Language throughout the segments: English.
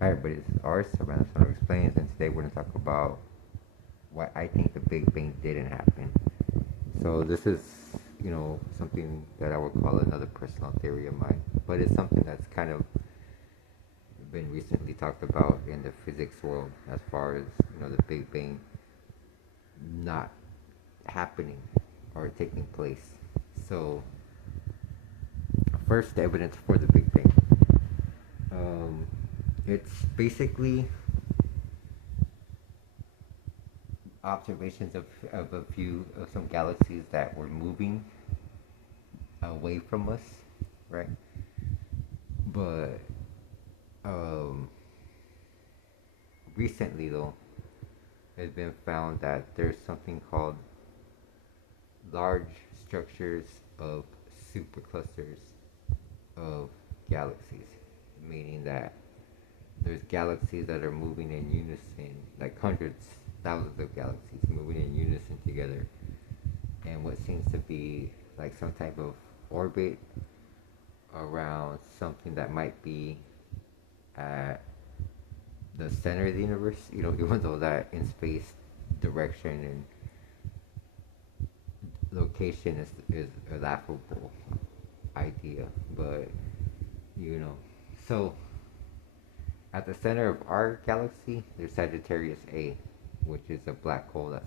Alright, but it's R.S. Sound Explains, and today we're going to talk about why I think the Big Bang didn't happen. So this is, something that I would call another personal theory of mine, but it's something that's kind of been recently talked about in the physics world as far as, the Big Bang not happening or taking place. So first, the evidence for the Big Bang. Um, it's basically observations of a few of some galaxies that were moving away from us, right? But um, recently, though, it's been found that there's something called large structures of superclusters of galaxies, meaning that there's galaxies that are moving in unison, like hundreds, thousands of galaxies moving in unison together, and what seems to be like some type of orbit around something that might be at the center of the universe. Even though that in space, direction and location is a laughable idea, but you know. So at the center of our galaxy, there's Sagittarius A, which is a black hole that's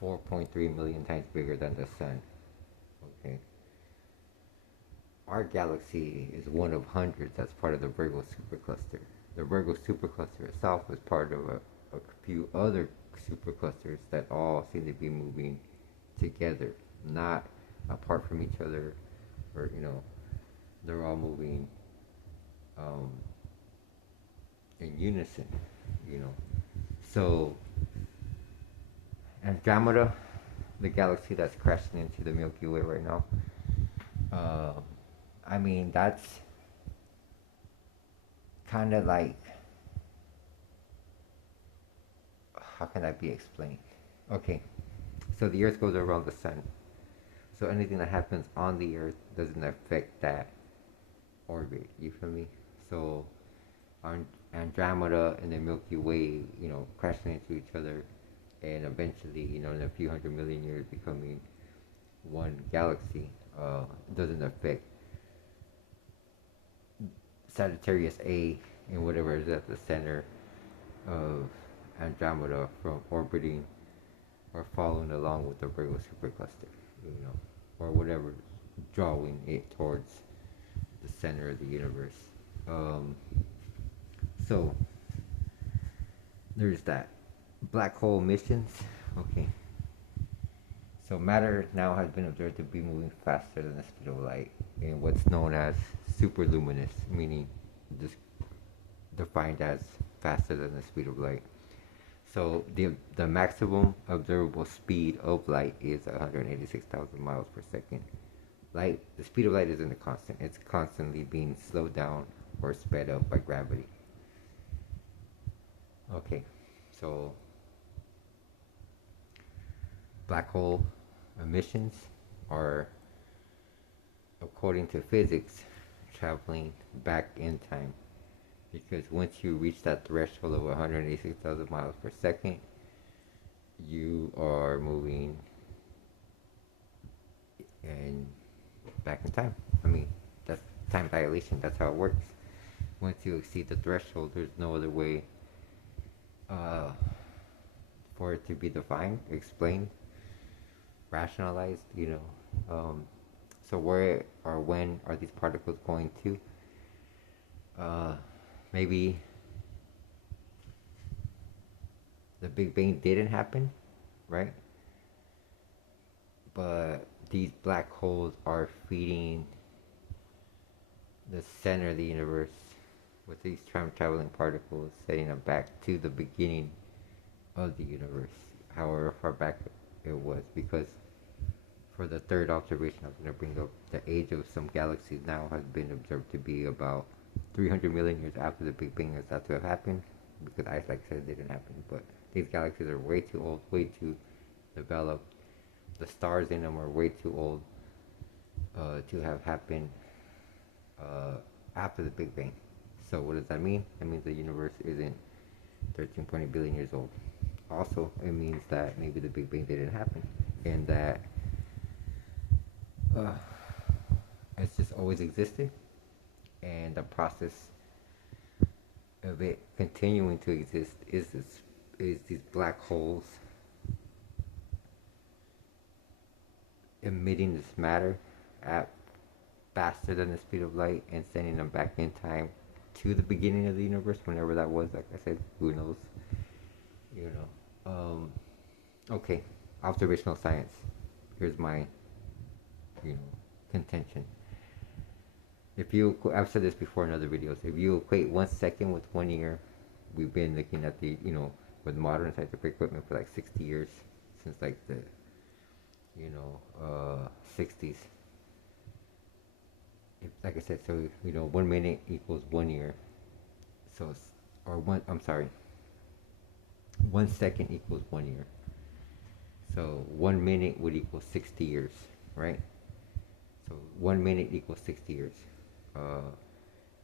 4.3 million times bigger than the sun. Okay, our galaxy is one of hundreds that's part of the Virgo supercluster. The Virgo supercluster itself is part of a few other superclusters that all seem to be moving together, not apart from each other, or they're all moving um, in unison. You know, so Andromeda, the galaxy that's crashing into the Milky Way right now. Uh, I mean, that's kind of like, how can that be explained? Okay, so the Earth goes around the sun. So anything that happens on the Earth doesn't affect that orbit. You feel me? So on Andromeda and the Milky Way, crashing into each other, and eventually, in a few 100 million years, becoming one galaxy, doesn't affect Sagittarius A and whatever is at the center of Andromeda from orbiting or following along with the Virgo supercluster, or whatever, drawing it towards the center of the universe. Um, so there's that. Black hole missions. Okay. So matter now has been observed to be moving faster than the speed of light in what's known as superluminous, meaning just defined as faster than the speed of light. So the maximum observable speed of light is 186,000 miles per second. Light, the speed of light isn't a constant. It's constantly being slowed down or sped up by gravity. Okay, so black hole emissions are, according to physics, traveling back in time. Because once you reach that threshold of 186,000 miles per second, you are moving and back in time. I mean, that's time dilation. That's how it works. Once you exceed the threshold, there's no other way uh, for it to be defined, explained, rationalized. So where or when are these particles going to? Maybe the Big Bang didn't happen, right? But these black holes are feeding the center of the universe with these time traveling particles, setting them back to the beginning of the universe, however far back it was. Because for the third observation, I was going to bring up the age of some galaxies now has been observed to be about 300 million years after the Big Bang is thought to have happened. Because I, like I said, it didn't happen. But these galaxies are way too old, way too developed. The stars in them are way too old to have happened after the Big Bang. So what does that mean? That means the universe isn't 13.8 billion years old. Also, it means that maybe the Big Bang didn't happen, and that uh, it's just always existed, and the process of it continuing to exist is these black holes emitting this matter at faster than the speed of light and sending them back in time to the beginning of the universe, whenever that was. Like I said, who knows? You know. Okay. Observational science. Here's my, contention. I've said this before in other videos. If you equate 1 second with 1 year, we've been looking at with modern scientific equipment for like 60 years, since like the, 60s. Like I said, so 1 minute equals 1 year. So, I'm sorry, 1 second equals 1 year. So 1 minute would equal 60 years, right? So 1 minute equals 60 years.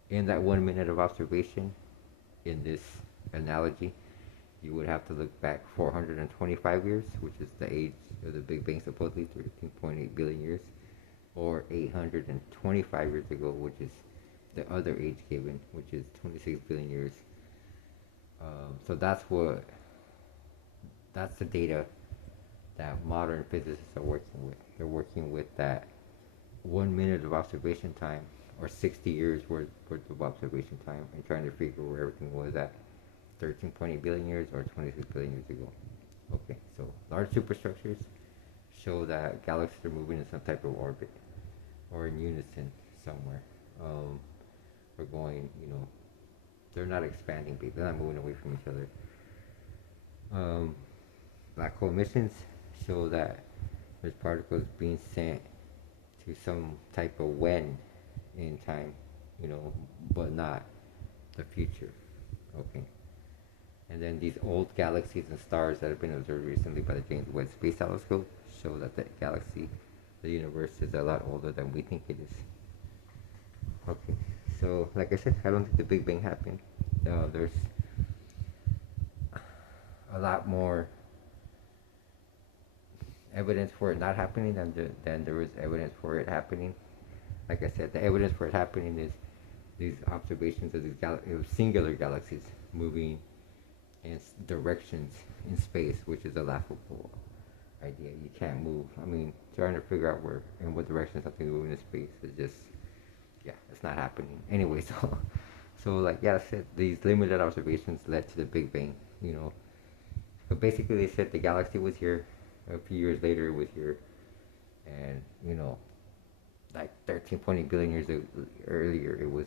In that 1 minute of observation, in this analogy, you would have to look back 425 years, which is the age of the Big Bang, supposedly 13.8 billion years, or 825 years ago, which is the other age given, which is 26 billion years. So that's the data that modern physicists are working with. They're working with that 1 minute of observation time, or 60 years worth of observation time, and trying to figure where everything was at 13.8 billion years or 26 billion years ago. Okay, so large superstructures show that galaxies are moving in some type of orbit or in unison somewhere. We're going, they're not expanding, but they're not moving away from each other. Black hole emissions show that there's particles being sent to some type of when in time, but not the future. Okay. And then these old galaxies and stars that have been observed recently by the James Webb Space Telescope show that the universe, is a lot older than we think it is. Okay, so like I said, I don't think the Big Bang happened. There's a lot more evidence for it not happening than there is evidence for it happening. Like I said, the evidence for it happening is these observations of these singular galaxies moving in directions in space, which is a laughable idea. You can't move. I mean, trying to figure out where in what direction something moving in space is just, it's not happening. Anyway, so like, I said, these limited observations led to the Big Bang. But basically, they said the galaxy was here. A few years later, it was here, and like 13.8 billion years earlier, it was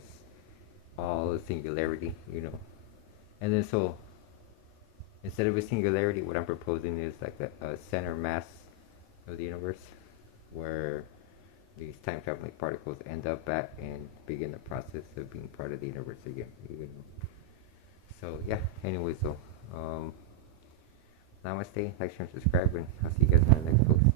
all a singularity. And then so instead of a singularity, what I'm proposing is like a center mass of the universe, where these time traveling particles end up at and begin the process of being part of the universe again. So anyway, so namaste, like, share, and subscribe, and I'll see you guys in the next post.